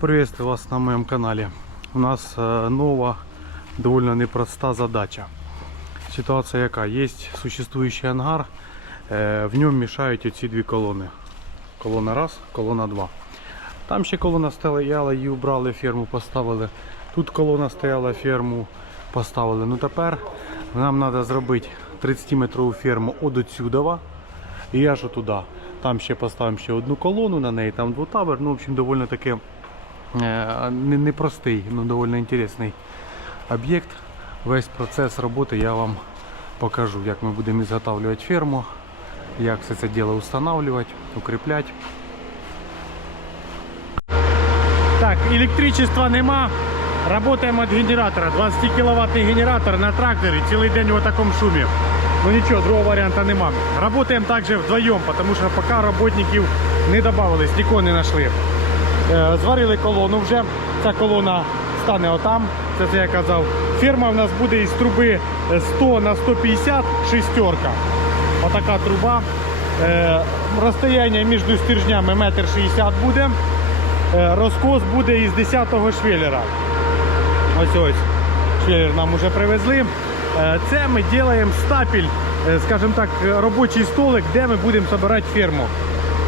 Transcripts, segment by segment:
Приветствую вас на моем канале. У нас э, нова, довольно непроста задача. Ситуация яка? Есть существующий ангар, э, в ньому мішають оці дві колони. Колона раз, колона два. Там ще колона стояла, її убрали, ферму поставили. Тут колона стояла, ферму поставили. Ну тепер нам треба зробити 30-метрову ферму от отсюдова і аж туди. Там ще поставимо ще одну колону на неї, там двутабер. Ну, в общем, довольно таки непростий, ну доволі інтересний об'єкт. Весь процес роботи я вам покажу, як ми будемо ізготавлювати ферму, як все це діло встановлювати, укріпляти. Так, електричества нема. Работаем от генератора. 20 киловаттный генератор на тракторе. Целый день в таком шуме. Ну ничего, другого варианта нема. Работаем также вдвоем, потому что пока работників не добавилось, нікого не знайшли. Е, Зварили колону вже. Ця колона стане отам. Це це я казав. Ферма в нас буде із труби 100 на 150 шестерка. Отака труба. Е, Розстояння між стержнями метр шістдесят буде. Е, Розкос буде із 10-го швеллера. Ось ось. Швеллер нам вже привезли. Е, Це ми робимо стапель, е, скажімо так, робочий столик, де ми будемо збирати ферму.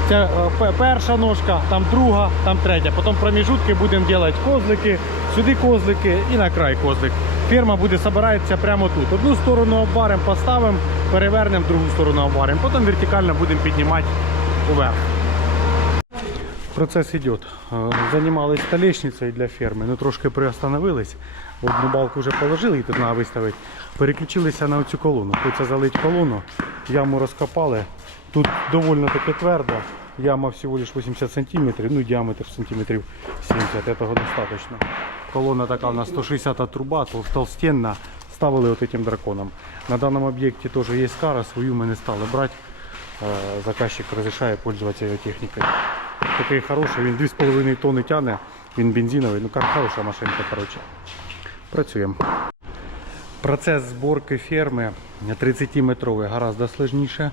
Це е, перша ножка, там друга, там третя. Потім проміжутки будемо робити козлики, сюди козлики і на край козлик. Ферма буде збиратися прямо тут. Одну сторону обваримо, поставимо, перевернемо, другу сторону обваримо. Потім вертикально будемо піднімати уверх. Процесс идет. Э, Занимались столешницей для ферми, ну трошки приостановились. Одну балку вже положили, її тут треба виставити. Переключилися на цю колону. Хочеться залити колону, яму розкопали. Тут доволі таки твердо. Яма всего лишь 80 сантиметрів, ну діаметр сантиметрів 70, этого достаточно. Колона така у нас 160 труба, тол- толстенна. Ставили от этим драконом. На данном об'єкті теж є кара, свою ми не стали брати. Е, Заказчик розрішає пользуватися його технікою. Такий хороший, він 2,5 тонни тягне, він бензиновий, ну хороша машинка, коротше. Працюємо. Процес зборки ферми 30-метровий гораздо складніше,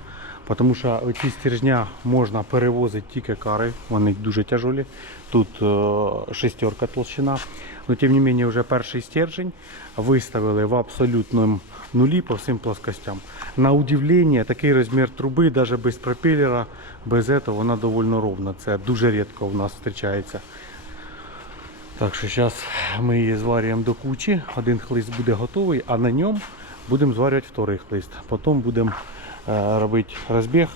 тому що ці стержня можна перевозити тільки кари, вони дуже тяжелі. Тут е, шестерка толщина. Но тим не менее вже перший стержень виставили в абсолютному нулі по всім плоскостям. На удивлення, такий розмір труби, навіть без пропелера, без цього вона доволі ровна. Це дуже рідко в нас зустрічається. Так що зараз ми її зварюємо до кучі. Один хлист буде готовий, а на ньому будемо зварювати вторий хлист. Потім будемо робити розбіг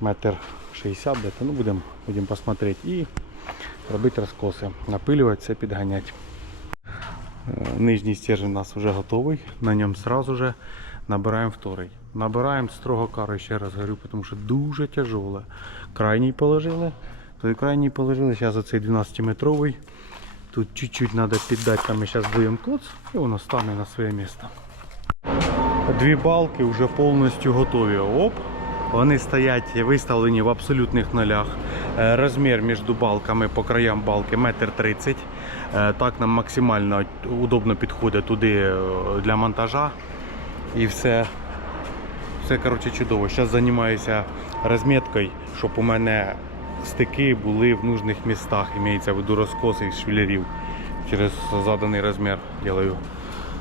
метр 60 десь, ну будемо будем посмотрети і робити розкоси, напилювати це, підганяти. Е, Нижній стержень у нас вже готовий, на ньому сразу же набираємо вторий. Набираємо строго кару, ще раз говорю, тому що дуже тяжеле. Крайній положили, той крайній положили, зараз оцей 12-метровий. Тут чуть-чуть треба піддати, там ми зараз будемо клоц, і воно стане на своє місце. Дві балки вже повністю готові. Оп. Вони стоять виставлені в абсолютних нолях. Е, Розмір між балками по краям балки 1,30 м. Так нам максимально удобно підходить туди е, для монтажа. І все, все коротше, чудово. Зараз займаюся розміткою, щоб у мене стики були в нужних містах. Імеється в виду розкоси із швелерів. Через заданий розмір делаю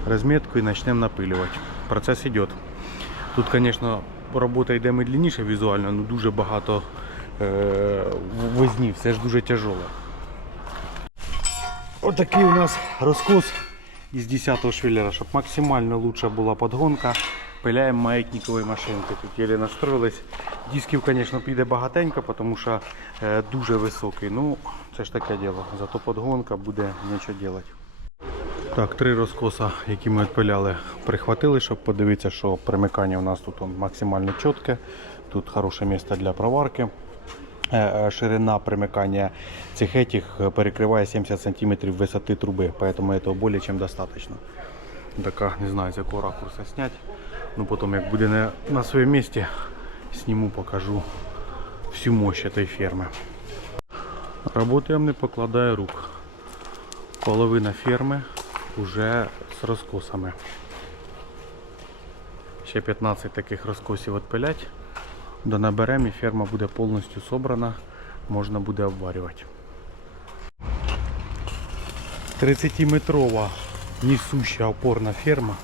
розмітку і почнемо напилювати. Процес йде. Тут, звісно, робота йде медленніше візуально, але дуже багато е- возні, все ж дуже тяжеле. Отакий у нас розкос із 10-го швеллера, щоб максимально лучша була подгонка. Пиляємо маятникові машинки. Тут єлі настроїлись. Дисків, звісно, піде багатенько, тому що е, дуже високий. Ну, це ж таке діло. Зато подгонка буде нічого робити. Так, три розкоса, які ми відпиляли, прихватили, щоб подивитися, що примикання у нас тут он, максимально чітке. Тут хороше місце для проварки. Е, е, Ширина примикання цих этих е, перекриває 70 см висоти труби, поэтому этого более чем достаточно. Така, не знаю, з якого ракурсу зняти. Ну, потім, як буде на, на своєму місці, зніму, покажу всю мощь этой ферми. Работаємо не покладая рук. Половина ферми вже з розкосами. Ще 15 таких розкосів відпилять. Донаберемо і ферма буде повністю собрана, можна буде обварювати. 30-метрова несущая опорна ферма.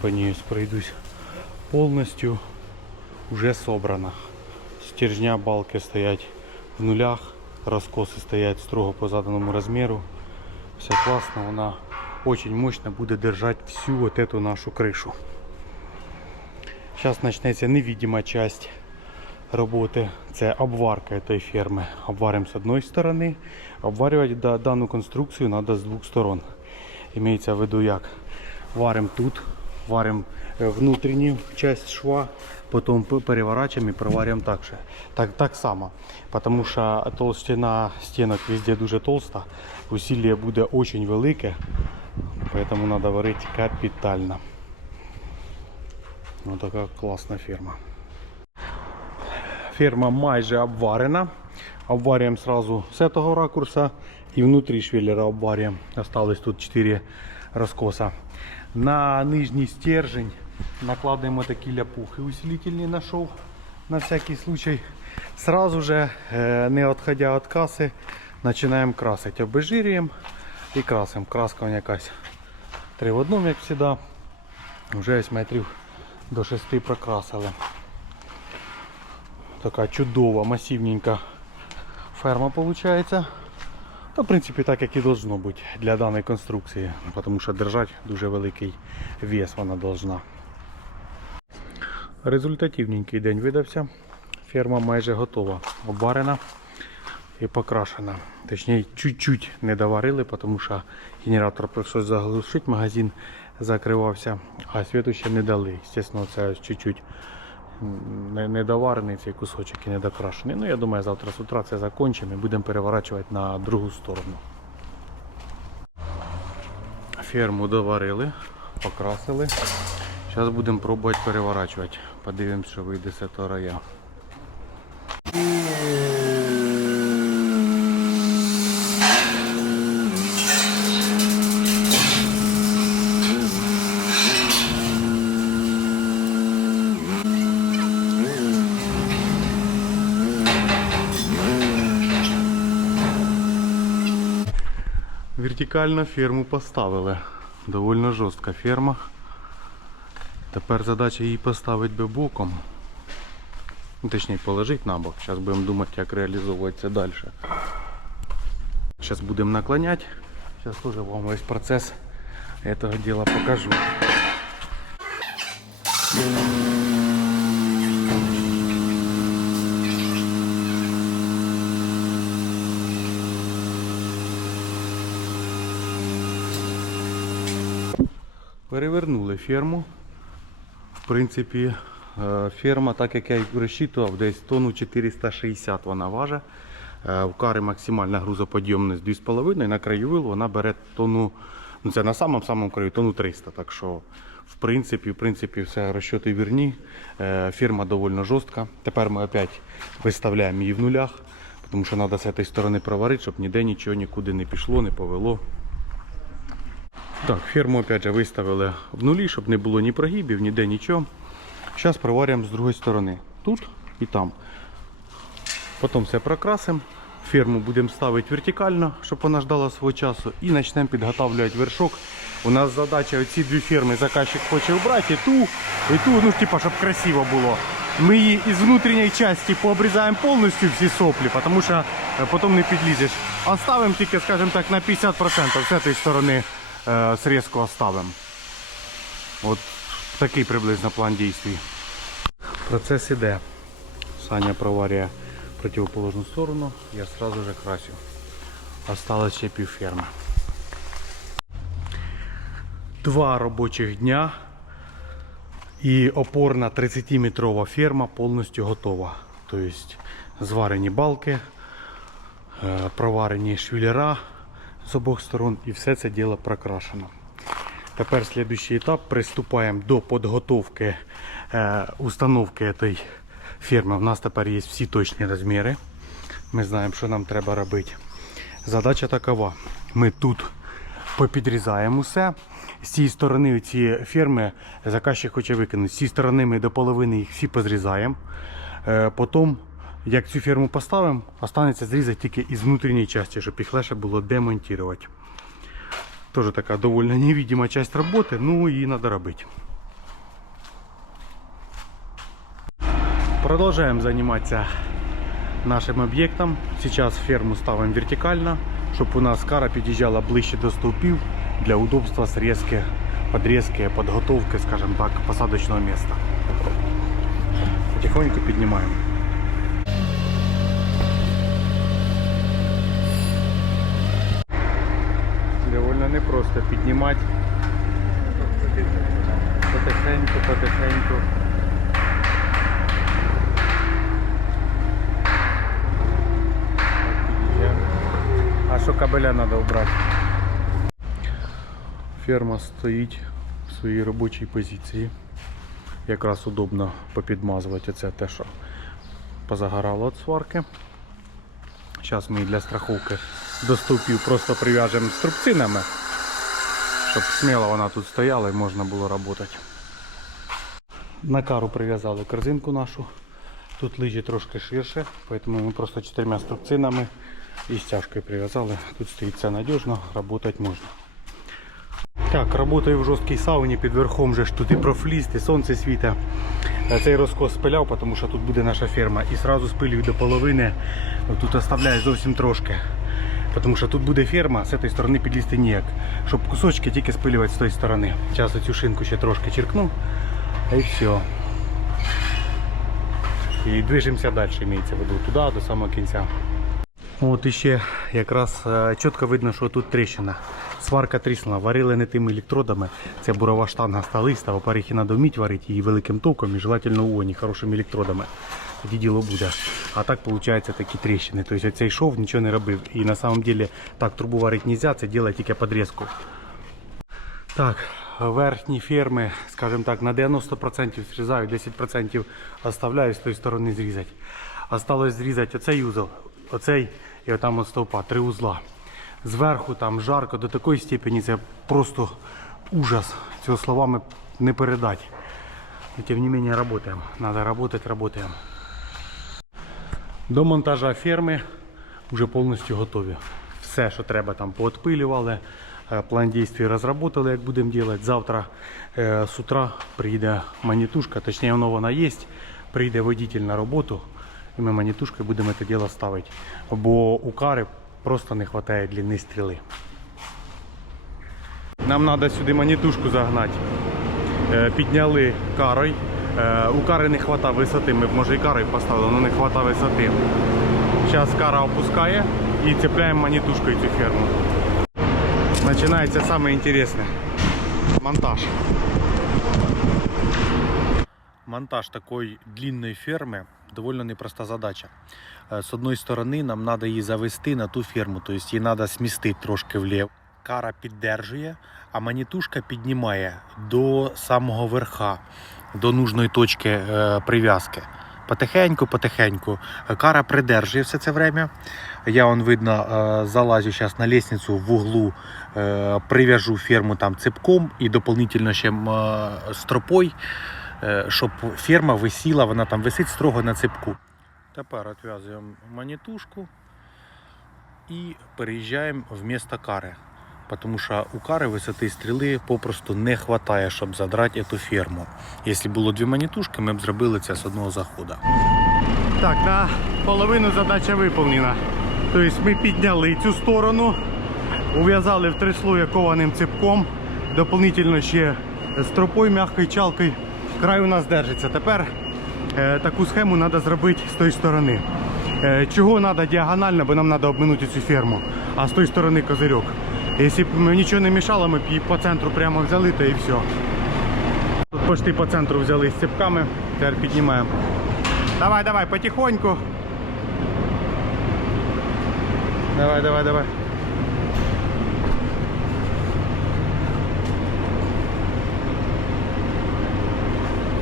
По ней пройдусь повністю вже собрана. Стержня балки стоять в нулях, розкоси стоять строго по заданому розміру. Все класно, вона очень мощно буде держати всю вот эту нашу кришу. Зараз почнеться невидима часть роботи. Це обварка цієї ферми. Обваримо з одної сторони. Обварювати да- дану конструкцію треба з двох сторон. Імеється в виду як. Варимо тут, варимо е, внутрішню часть шва, потім переворачуємо і проварюємо так же. Так, так само. Тому що толщина стінок везде дуже толста, усилля буде дуже велике, тому треба варити капітально. Ось така класна ферма. Ферма майже обварена. Обварюємо сразу з цього ракурса і внутрі швеллера обварюємо. Осталось тут 4 розкоса. На нижній стержень накладаємо такі ляпухи усилительні на шов на всякий случай. Сразу же, е, не відходя від каси, починаємо красити. Обезжирюємо і красимо. Краска якась 3 в одному, як завжди. Вже ось метрів до 6 прокрасили. Така чудова, масивненька ферма виходить. Та, в принципі, так як і должно бути для даної конструкції, тому що держати дуже великий вес вона должна. Результативненький день видався. Ферма майже готова, обварена і покрашена. Точніше, чуть-чуть не доварили, тому що генератор прийшлось заглушити, магазин закривався, а світу ще не дали. Звісно, це чуть-чуть не, недоварений цей кусочок і недокрашений. Ну, я думаю, завтра з утра це закінчимо і будемо переворачувати на другу сторону. Ферму доварили, покрасили. Зараз будемо пробувати переворачувати. Подивимось, що вийде з цього рая. Вертикально ферму поставили. Довольно жорстка ферма. Тепер задача її поставити би боком. Ну, Точніше положити на бок. Зараз будемо думати, як реалізовувати це далі. Зараз будемо наклоняти. Зараз теж вам весь процес цього діла покажу. Перевернули ферму. В принципі, е, ферма, так як я розчитував, десь тонну 460 вона важить. Е, В кари максимальна грузоподйомність 2,5, на краєвил вона бере тонну, ну це на самому самому краю, тонну 300. Так що, в принципі, в принципі, все розчоти вірні. Е, Ферма доволі жорстка. Тепер ми опять виставляємо її в нулях, тому що треба з цієї сторони проварити, щоб ніде нічого нікуди не пішло, не повело. Так, ферму опять же виставили в нулі, щоб не було ні прогибів, ніде нічого. Зараз проварюємо з другої сторони. Тут і там. Потім все прокрасимо. Ферму будемо ставити вертикально, щоб вона ждала свого часу. І почнемо підготовлювати вершок. У нас задача оці дві ферми заказчик хоче обрати і ту, і ту, ну типа, щоб красиво було. Ми її із внутрішньої частини пообрізаємо повністю всі соплі, тому що е, потім не підлізеш. Оставимо тільки, скажімо так, на 50% з цієї сторони е, срізку оставимо. От такий приблизно план дій. Процес іде. Саня проварює противоположну сторону, я сразу же красю. Осталось ще пів ферми. Два робочих дня і опорна 30-метрова ферма повністю готова. Тобто зварені балки, е, проварені швілера з обох сторон і все це діло прокрашено. Тепер слідуючий етап. Приступаємо до підготовки е, установки цієї ферми. У нас тепер є всі точні розміри. Ми знаємо, що нам треба робити. Задача такова. Ми тут попідрізаємо все. З цієї сторони ці ферми заказчик хоче викинути. З цієї сторони ми до половини їх всі позрізаємо. Е, Потім, як цю ферму поставимо, останеться зрізати тільки із внутрішньої частини, щоб їх легше було демонтувати. Тоже така довольно невидима часть роботи, ну і треба робити. Продолжаем заниматься нашим объектом. Сейчас ферму ставим вертикально, чтобы у нас кара під'їжджала ближче до стовпів для удобства срезки, подрезки, подготовки, скажем так, посадочного места. Потихоньку піднімаємо. Довольно непросто піднімати. Потихеньку, потихеньку. А що кабеля треба обрати? Ферма стоїть в своїй робочій позиції. Якраз удобно попідмазувати це те, що позагорало від сварки. Зараз ми для страховки до стовпів просто прив'яжемо струбцинами, щоб сміло вона тут стояла і можна було працювати. На кару прив'язали корзинку нашу. Тут лижі трошки ширше, тому ми просто чотирма струбцинами і стяжкою прив'язали. Тут стоїть все надіжно, працювати можна. Так, працюю в жорсткій сауні, під верхом же ж тут і профліст, і сонце світа. Е, Цей розкос спиляв, тому що тут буде наша ферма. І одразу спилюю до половини. Тут оставляю зовсім трошки. Тому що тут буде ферма, з цієї сторони підлізти ніяк. Щоб кусочки тільки спилювати з тої сторони. Зараз цю шинку ще трошки черкну. І все. І движемося далі, імеється в виду, туди, до самого кінця. От іще якраз е, чітко видно, що тут тріщина. Сварка тріснула, варили не тими електродами. Це бурова штанга сталиста, опарихи треба вміти варити її великим током і желательно у хорошими електродами. Тоді діло буде. А так виходить такі тріщини. Тобто цей шов нічого не робив. І на самом деле так трубу варити не можна, це робить тільки подрізку. Так, верхні ферми, скажімо так, на 90% зрізаю, 10% оставляю з тої сторони зрізати. Осталось зрізати оцей узол, оцей і отам от стовпа, три узла. Зверху там жарко до такої степені, це просто ужас. Цього словами не передати. Но тем не менее работаем. Надо работать, работаем. До монтажа ферми вже повністю готові. Все, що треба, там поотпилювали. Е, План дій розробили, як будемо робити. Завтра е, з утра приїде манітушка, точніше вона є. Прийде водитель на роботу, і ми манітушкою будемо це діло ставити. Бо у кари просто не вистачає длини стріли. Нам треба сюди манітушку загнати. Е, Підняли карой. Е, У кари не вистачає висоти. Ми б може і карою поставили, але не вистачає висоти. Зараз кара опускає і цепляємо манітушкою цю ферму. Починається саме. Монтаж. Монтаж такої длинної ферми доволі непроста задача. Е, З одної сторони нам треба її завести на ту ферму, тобто її треба смістити трошки вліво. Кара піддержує, а манітушка піднімає до самого верха, до нужної точки е, прив'язки. Потихеньку, потихеньку. Кара придержує все це время. Я он видно е, залазю зараз на лестницю в углу, е, прив'яжу ферму там цепком і дополнительно ще стропой, щоб ферма висіла, вона там висить строго на цепку. Тепер відв'язуємо манітушку і переїжджаємо в місто кари. Тому що у кари висоти стріли попросту не вистачає, щоб задрати цю ферму. Якщо було дві манітушки, ми б зробили це з одного заходу. Так, на половину задача виповнена. Тобто ми підняли цю сторону, ув'язали в три слої кованим цепком, дополнительно ще стропою, м'якою чалкою. Край у нас держиться. Тепер е, таку схему треба зробити з тої сторони. Е, чого треба діагонально, бо нам треба обминути цю ферму, а з тої сторони козирьок. Якщо б нічого не мішало, ми б її по центру прямо взяли, то і все. Тут почти по центру взяли з цепками, тепер піднімаємо. Давай, давай, потихоньку. Давай, давай, давай.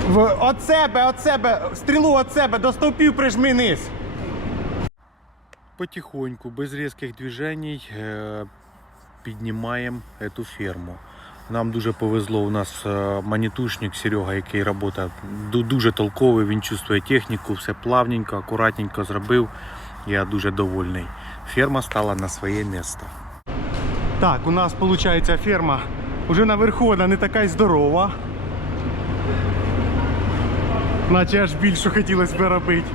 В, от себе, от себе, стрілу от себе, до стовпів прижми низ. Потихоньку, без різких движень е, піднімаємо цю ферму. Нам дуже повезло, у нас е, манітушник Серега, який працює дуже толковий, він чувствує техніку, все плавненько, акуратненько зробив. Я дуже довольний. Ферма стала на своє місце. Так, у нас виходить ферма. Уже наверху вона не така й здорова. Наче аж більше хотілося б робити.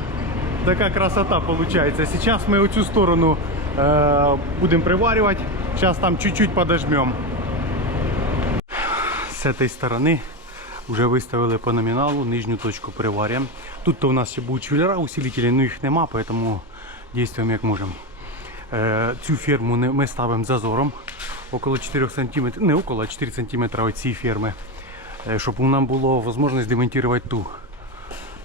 Така красота виходить. Зараз ми оцю сторону е, будемо приварювати. Зараз там чуть-чуть подожмем. З цієї сторони вже виставили по номіналу, нижню точку приварюємо. Тут то у нас ще будуть швеллера, усилителі, але їх нема, тому дійствуємо як можемо. Е, Цю ферму ми ставимо зазором около 4 см, не около а 4 см від цієї ферми, е, щоб нам було можливість демонтувати ту.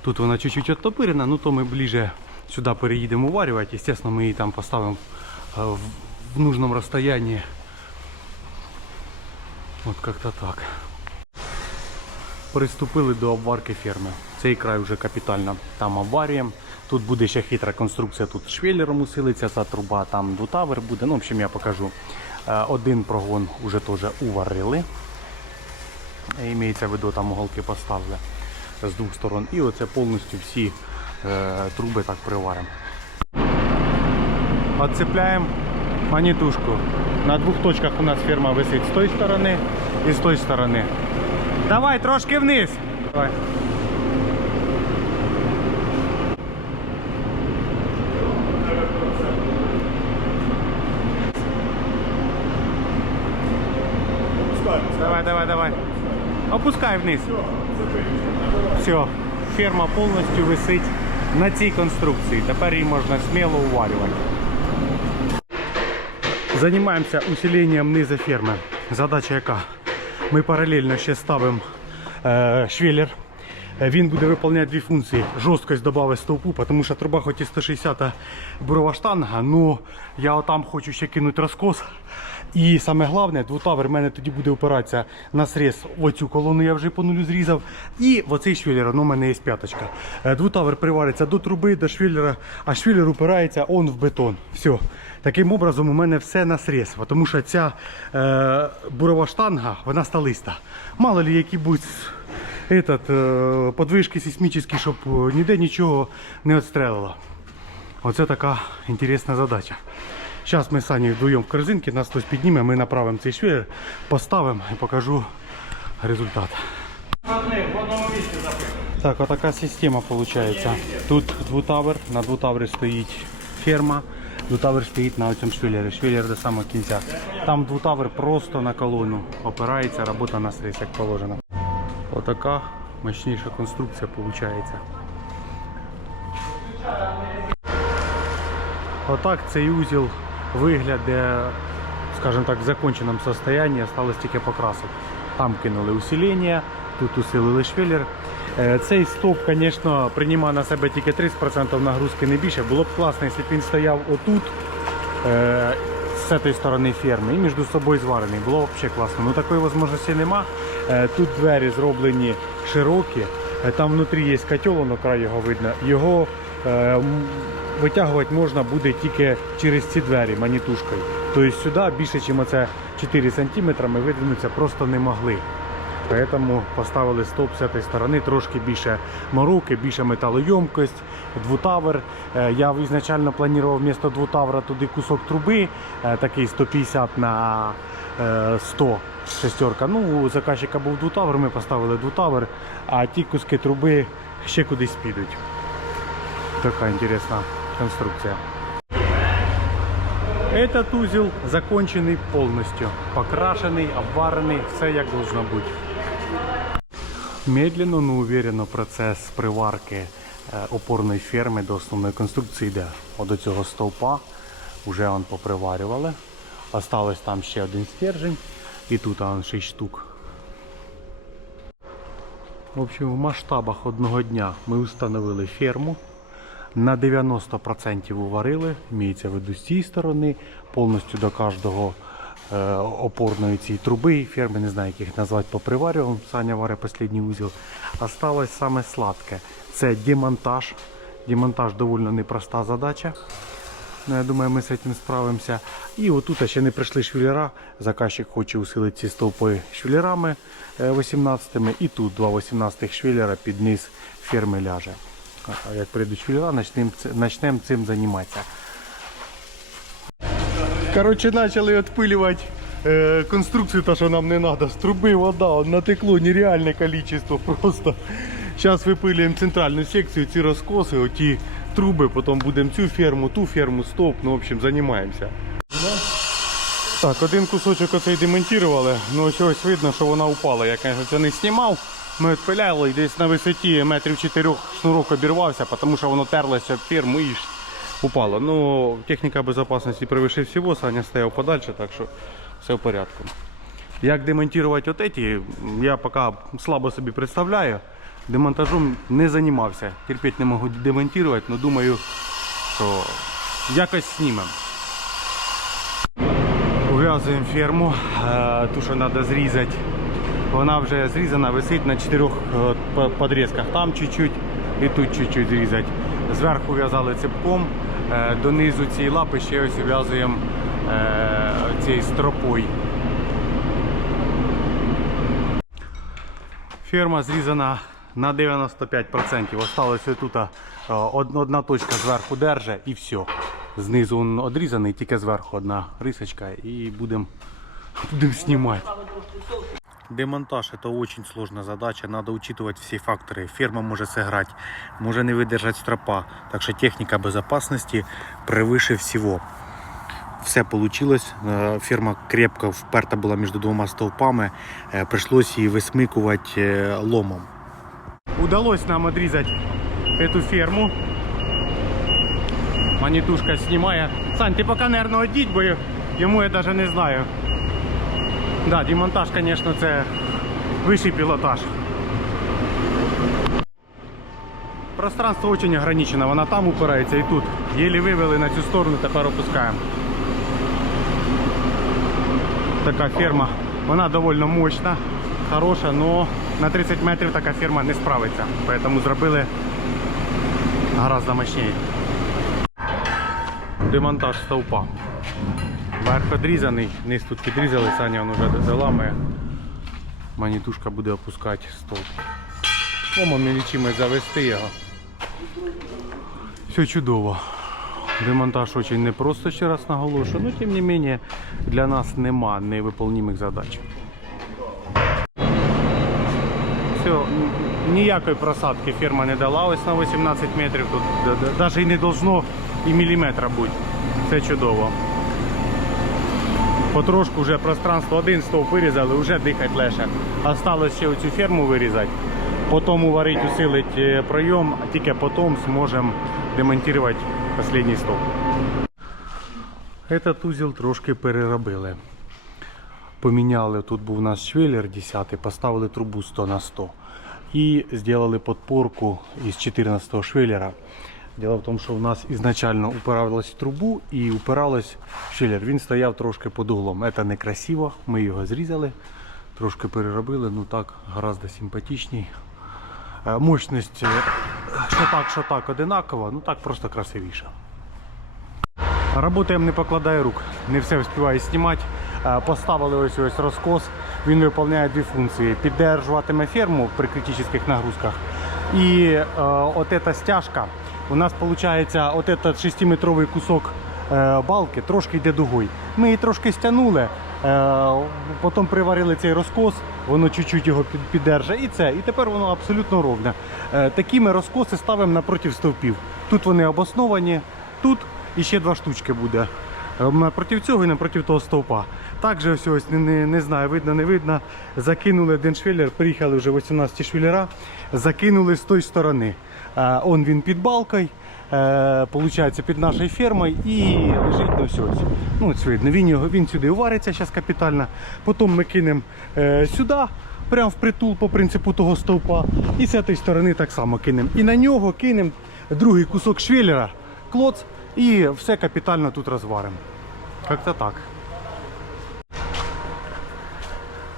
Тут вона чуть-чуть оттопирена, ну то ми ближе сюди переїдемо уварювати. Естественно, ми її там поставимо е, в, нужному розстоянні. От як-то так. Приступили до обварки ферми. Цей край вже капітально там обварюємо. Тут буде ще хитра конструкція, тут швеллером усилиться ця труба, там двутавер буде. Ну, в общем, я покажу. Е, Один прогон вже теж уварили. Е, Імеється в виду, там уголки поставили з двох сторон. І оце повністю всі е, труби так приваримо. Отцепляємо манітушку. На двох точках у нас ферма висить з тої сторони і з тої сторони. Давай трошки вниз. Давай. Давай, давай, давай. Опускай вниз. Все, ферма повністю висить На цій конструкції. Тепер її можна сміло уварювати. Займаємося усиленням низу ферми. Задача яка? Ми паралельно ще ставимо е, швеллер. Е, Він буде виконувати дві функції. Жорсткость додати стовпу, тому що труба хоч і 160 бурова штанга, але я отам хочу ще кинути розкос. І саме головне, двутавер в мене тоді буде опиратися на сріз. Оцю колону я вже по нулю зрізав. І в оцей швеллер, ну у мене є п'яточка. Е, Двутавер привариться до труби, до швеллера, а швеллер упирається он в бетон. Все. Таким образом, у мене все на сріз, тому що ця е, бурова штанга, вона сталиста. Мало ли які будуть е, подвижки сейсмічні, щоб е, ніде нічого не відстрелило. Оце така інтересна задача. Зараз ми з Санєю вдвоєм в корзинки, нас хтось підніме, ми направимо цей швеллер, поставимо і покажу результат. Так, отака система виходить. Тут двутавер, на двутавері стоїть ферма, двутавер стоїть на цьому швеллері, швеллер до самого кінця. Там двутавер просто на колону опирається, робота на сріз, як положено. Отака мощніша конструкція виходить. Отак цей узіл виглядає, скажімо так, в законченому стані, осталось тільки покрасити. Там кинули усилення, тут усилили швеллер. Е, Цей стовп, звісно, приймає на себе тільки 30% нагрузки, не більше. Було б класно, якщо б він стояв отут, е, з цієї сторони ферми, і між собою зварений. Було б взагалі класно. Ну такої можливості нема. Е, Тут двері зроблені широкі. Там внутрі є котел, воно край його видно. Його витягувати можна буде тільки через ці двері манітушкою. Тобто сюди більше, ніж оце 4 см ми видвинутися просто не могли. Поэтому поставили стовп з цієї сторони, трошки більше мороки, більше металойомкость, двутавер. Е, Я ізначально планував вмісто двутавра туди кусок труби, е, такий 150 на е, 100 шестерка. Ну, у заказчика був двутавер, ми поставили двутавер, а ті куски труби ще кудись підуть. Така інтересна конструкція. Этот узел законченный полностью. Покрашенный, обварений, все як должно бути. Медленно, но уверенно процес приварки е, опорної ферми до основної конструкції йде. От до цього стовпа вже он поприварювали. Осталось там ще один стержень і тут он 6 штук. В общем, в масштабах одного дня ми встановили ферму. На 90% уварили, міється виду з цієї сторони, повністю до кожного е, опорної цієї труби, ферми, не знаю, як їх назвати, поприварював. Саня варить останній узіл. Осталось саме сладке. Це демонтаж. Демонтаж доволі непроста задача. Ну, я думаю, ми з цим справимося. І отут ще не прийшли швеллера. Заказчик хоче усилити ці стовпи швеллерами 18-ми. І тут два 18-х швеллера під низ ферми ляже. А як прийдуть швеллера, почнемо цим займатися. Коротше, почали відпилювати е, конструкцію, та що нам не треба. З труби вода, натекло нереальне количество просто. Зараз випилюємо центральну секцію, ці розкоси, оті труби, потім будемо цю ферму, ту ферму, стоп, ну в общем, займаємося. Так, один кусочок оцей демонтували, ну ось видно, що вона упала. Я, це не знімав. Ми відпиляли і десь на висоті метрів чотирьох шнурок обірвався, тому що воно терлося об фірму і упало. Ну, техніка безпечності превише всього, Саня стояв подальше, так що все в порядку. Як демонтувати от эти, я поки слабо собі представляю. Демонтажом не займався. Терпіть не можу демонтувати, але думаю, що якось знімемо. Ув'язуємо ферму, е, ту, що треба зрізати. Вона вже зрізана, висить на чотирьох е, подрізках. Там чуть-чуть і тут чуть-чуть зрізати. Зверху в'язали цепком, е, донизу цієї лапи ще ось в'язуємо е, цією стропою. Ферма зрізана на 95%. Осталось тут одна точка зверху держа і все. Знизу він одрізаний, тільки зверху одна рисочка і будемо будем знімати. Демонтаж это очень сложная задача, надо учитывать все факторы. Ферма может сыграть, может не выдержать стропа. Так что техника безопасности превыше всего. Все получилось. Е, Ферма крепко вперта була між двома стовпами. Е, Пришлось її висмикувати е, ломом. Удалось нам отрезать эту ферму. Манитушка снимая. Сань, ты пока, наверное, одіть, бо йому я даже не знаю. Да, демонтаж, конечно, це вищий пілотаж. Пространство очень ограничено, вона там упирається і тут. Єлі вивели на цю сторону, тепер опускаємо. Така ферма. Вона доволі мощна, хороша, але на 30 метрів така ферма не справиться. Тому зробили гораздо мощніше. Демонтаж стовпа. Верх одрізаний, низ тут підрізали, Саня він вже заламує. Манітушка буде опускати стовп. Не чимось завести його. Все чудово. Демонтаж очень непросто, ще раз наголошую, но тим не менее для нас нема невиполнимих задач. Все, ніякої просадки фірма не дала ось на 18 метрів. Тут навіть і не должно і міліметра бути. Це чудово. Потрошку вже пространство один стовп вирізали, вже дихати легше. Осталось ще оцю ферму вирізати, потім уварити, усилити е, пройом, а тільки потім зможемо демонтувати останній стовп. Этот узел трошки переробили. Поміняли, тут був у нас швеллер 10, поставили трубу 100 на 100 і зробили подпорку із 14 швеллера. Дело в тому, що у нас ізначально упиралось в трубу і упиралось в швеллер. Він стояв трошки під углом. Це некрасиво, ми його зрізали, трошки переробили, ну так гораздо симпатичній. Е, Мощність, е, що так, що так, одинакова, ну так просто красивіше. Работаємо не покладає рук, не все встигаю знімати. Е, Поставили ось ось розкос. Він виконує дві функції: піддержуватиме ферму при критичних нагрузках. І е, от ця стяжка, у нас виходить, от этот 6-метровий кусок е, балки трошки йде дугою. Ми її трошки стягнули, е, потім приварили цей розкос, воно чуть-чуть його під, і це. І тепер воно абсолютно ровне. Е, такі ми розкоси ставимо напроти стовпів. Тут вони обосновані, тут і ще два штучки буде. Напроти цього і напроти того стовпа. Також ось ось не, не, не знаю, видно, не видно. Закинули один швеллер, приїхали вже 18 швеллера, закинули з тої сторони. Он він під балкою, е, під нашою фермою і лежить ну, все. Ну, видно. Він, його, він сюди увариться зараз капітально. Потім ми кинемо е, сюди, прямо в притул по принципу того стовпа. І з цієї сторони так само кинемо. І на нього кинемо другий кусок швеллера, клоц, і все капітально тут розваримо. Як-то так.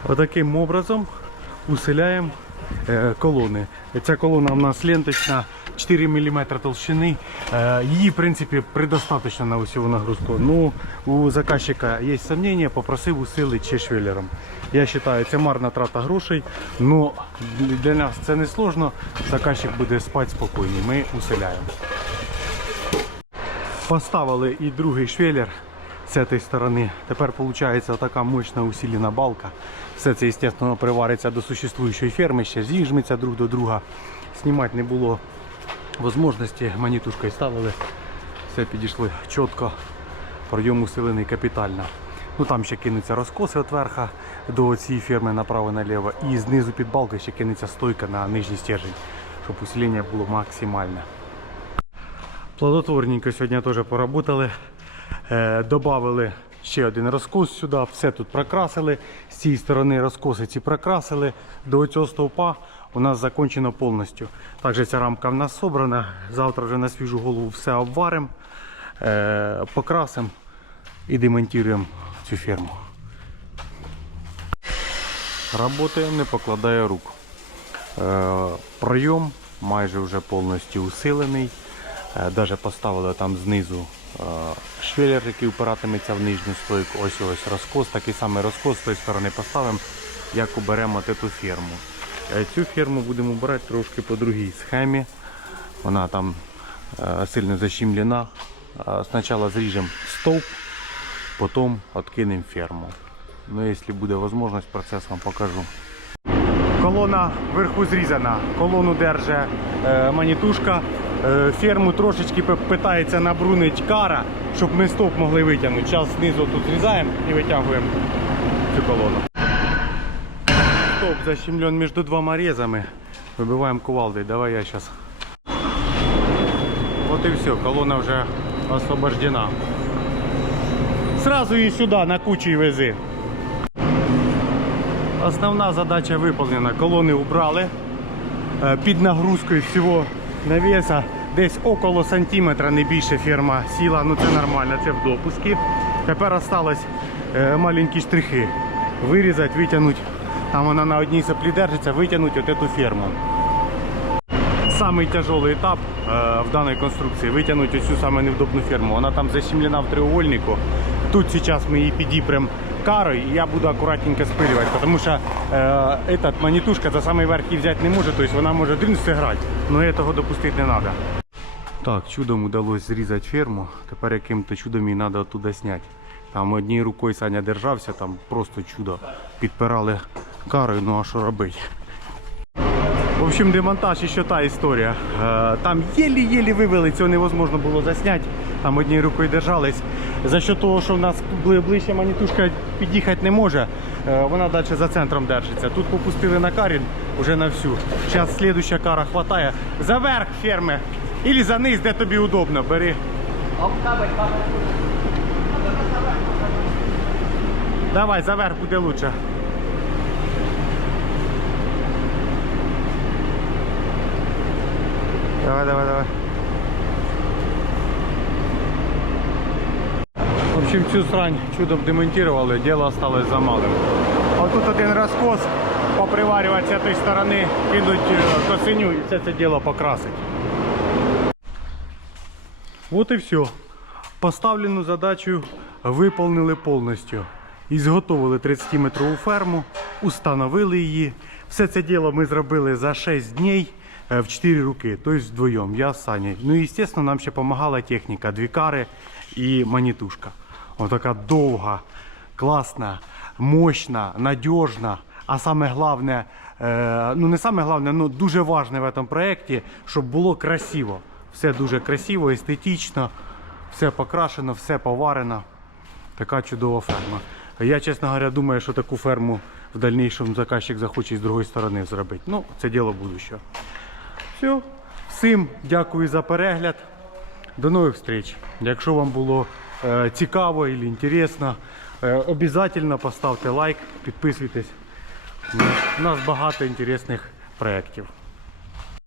Отаким образом усиляємо е, колони. Ця колона у нас ленточна 4 мм толщини. Е, її, в принципі, предостаточно на усю нагрузку. Ну, у заказчика є сумнення, попросив усилити ще швеллером. Я вважаю, це марна трата грошей, але для нас це не сложно. Заказчик буде спати спокійно. Ми усиляємо. Поставили і другий швеллер. З цієї сторони. Тепер виходить така мощна усилена балка. Все це, звісно, привариться до существуючої ферми, ще зіжметься друг до друга. Знімати не було можливості, манітушкою ставили. Все підійшли чітко, пройом усилений капітально. Ну там ще кинуться розкоси від верха до цієї ферми направо-наліво. І знизу під балкою ще кинеться стойка на нижній стержень, щоб усилення було максимальне. Плодотворненько сьогодні теж поработали. Е, добавили ще один розкос сюди, все тут прокрасили. З цієї сторони розкоси ці прокрасили. До цього стовпа у нас закончено повністю. Також ця рамка в нас собрана. Завтра вже на свіжу голову все обваримо, е, покрасимо і демонтуємо цю ферму. Работаємо, не покладає рук. Е, Пройом майже вже повністю усилений. Даже поставили там знизу е, швелер, який впиратиметься в нижню стойку. Ось ось розкос, такий самий розкос з тої сторони поставимо, як уберемо от цю ферму. Е, Цю ферму будемо брати трошки по другій схемі. Вона там е, сильно защемлена. Спочатку зріжемо стовп, потім відкинемо ферму. Ну, якщо буде можливість, процес вам покажу. Колона вверху зрізана. Колону держить манітушка. Е, ферму трошечки питається набрунить кара, щоб ми стоп могли витягнути. Зараз знизу тут зрізаємо і витягуємо цю колону. Стоп защемлен між двома резами. Вибиваємо кувалдою. Давай я зараз. Вот і все, колона вже освобождена. Сразу її сюди на кучу і вези. Основна задача выполнена. Колони убрали. Е, Під нагрузкою всього навеса десь около сантиметра, не більше ферма сіла. Ну це нормально, це в допуску. Тепер осталось е, маленькі штрихи. Вирізати, витягнути. Там вона на одній соплі держиться, витягнути от эту ферму. Самий тяжелый етап е, в даній конструкції витягнути цю саме невдобну ферму. Вона там защемлена в треугольнику. Тут зараз ми її підіпрем карою і я буду акуратненько спилювати, тому що е, этот, манітушка за самий верх її взяти не може, тобто вона може дрін грати, але цього допустити не треба. Так, чудом удалось зрізати ферму. Тепер яким-то чудом її треба оттуда зняти. Там однією рукою Саня держався, там просто чудо. Підпирали карою, ну а що робити? В общем, демонтаж ще та історія. Е, Там єлі-єлі вивели, цього невозможно було засняти. Там однією рукою держались. За що того, що в нас ближче манітушка під'їхати не може, е, вона далі за центром держиться. Тут попустили на карін вже на всю. Зараз слідуща кара хватає. За верх ферми. Ілі за низ, де тобі удобно, бери. Давай, за верх буде лучше. Давай, давай, давай. Общем, цю срань чудом демонтировали, дело осталось за малым. А тут один розкос поприварювати з цієї сторони, кинуть е, косиню і все це діло покрасить. Вот і все. Поставлену задачу виповнили повністю. Ізготовили 30-метрову ферму, установили її. Все це діло ми зробили за 6 днів е, в 4 руки, тобто вдвоєм, я з Санєю. Ну і, звісно, нам ще допомагала техніка, дві кари і манітушка. Ось така довга, класна, мощна, надіжна. А саме головне, е, ну не саме головне, але дуже важне в цьому проєкті, щоб було красиво. Все дуже красиво, естетично, все покрашено, все поварено. Така чудова ферма. Я, чесно говоря, думаю, що таку ферму в дальнейшем заказчик захоче з другої сторони зробити. Ну, це діло будущого. Все. Всім дякую за перегляд. До нових встреч. Якщо вам було цікаво або інтересно, е, обов'язково поставте лайк, підписуйтесь. У нас багато інтересних проєктів.